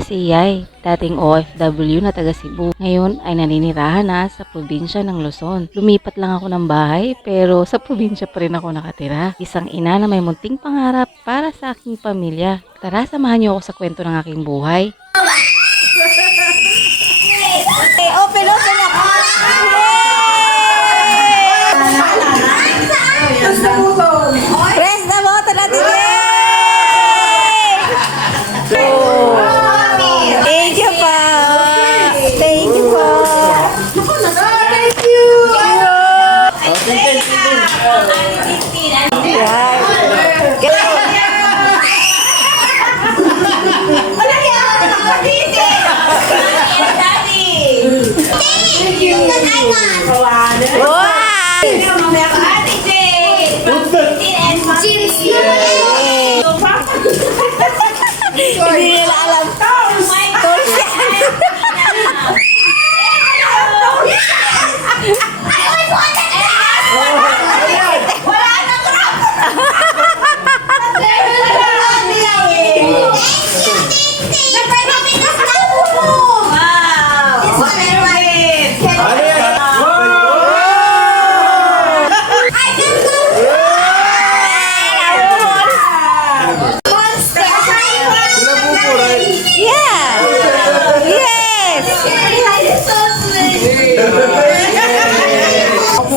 sila si Yay, dating OFW na taga Cebu. Ngayon ay naninirahan na sa probinsya ng Luzon. Lumipat lang ako ng bahay pero sa probinsya pa rin ako nakatira. Isang ina na may munting pangarap para sa aking pamilya. Tara, samahan niyo ako sa kwento ng aking buhay. Open ako! Press the button natin! Thank you po! Thank you po! Thank you! Hindi nila alam.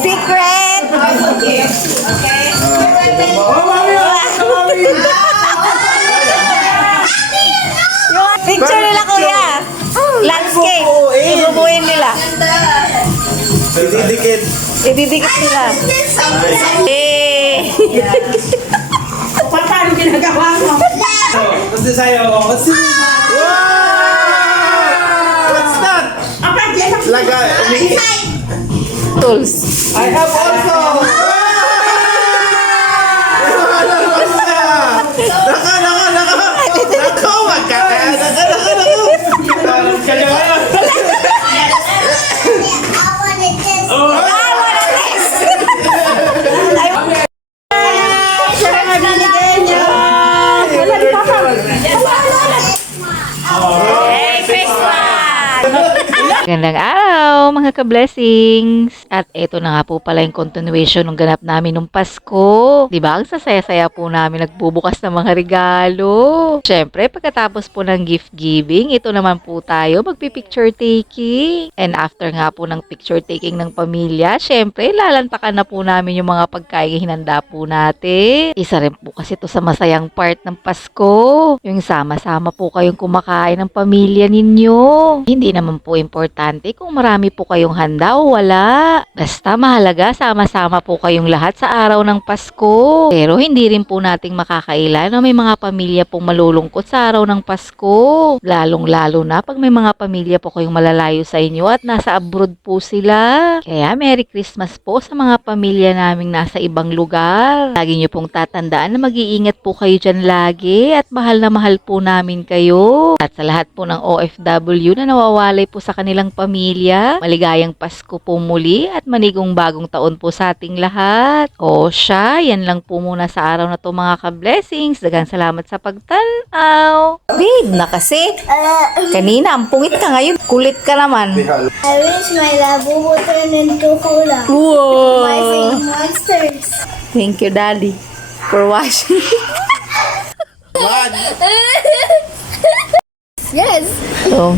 Secret! Picture nila, kuya. Landscape. Ibubuin nila. Ididikit. Ididikit nila. Paano ginagawa mo? Kasi sa'yo. What's that? Lagay. Tools. I have also. Naka, wag ka. Magandang araw mga ka-blessings! At ito na nga po pala yung continuation ng ganap namin nung Pasko. Diba? Ang sasaya-saya po namin nagbubukas ng mga regalo. Siyempre, pagkatapos po ng gift giving, ito naman po tayo magpipicture taking. And after nga po ng picture taking ng pamilya, siyempre, lalantakan na po namin yung mga pagkain hinanda po natin. Isa rin po kasi ito sa masayang part ng Pasko. Yung sama-sama po kayong kumakain ng pamilya ninyo. Hindi naman po importante kung marami po kayong handa o wala. Basta mahalaga, sama-sama po kayong lahat sa araw ng Pasko. Pero hindi rin po nating makakailan na may mga pamilya pong malulungkot sa araw ng Pasko. Lalong-lalo na pag may mga pamilya po kayong malalayo sa inyo at nasa abroad po sila. Kaya Merry Christmas po sa mga pamilya naming nasa ibang lugar. Lagi nyo pong tatandaan na mag-iingat po kayo dyan lagi at mahal na mahal po namin kayo. At sa lahat po ng OFW na nawawalay po sa kanilang pamilya, maligayang Pasko po muli at manigong bagong taon po sa ating lahat. O siya, yan lang po muna sa araw na to mga ka-blessings. Daghang salamat sa pagtanaw. Babe na kasi. Kanina, ang pungit ka ngayon. Kulit ka naman. I wish my labubu turned into cola. By saying monsters. Thank you, Daddy, for watching. Yes. So,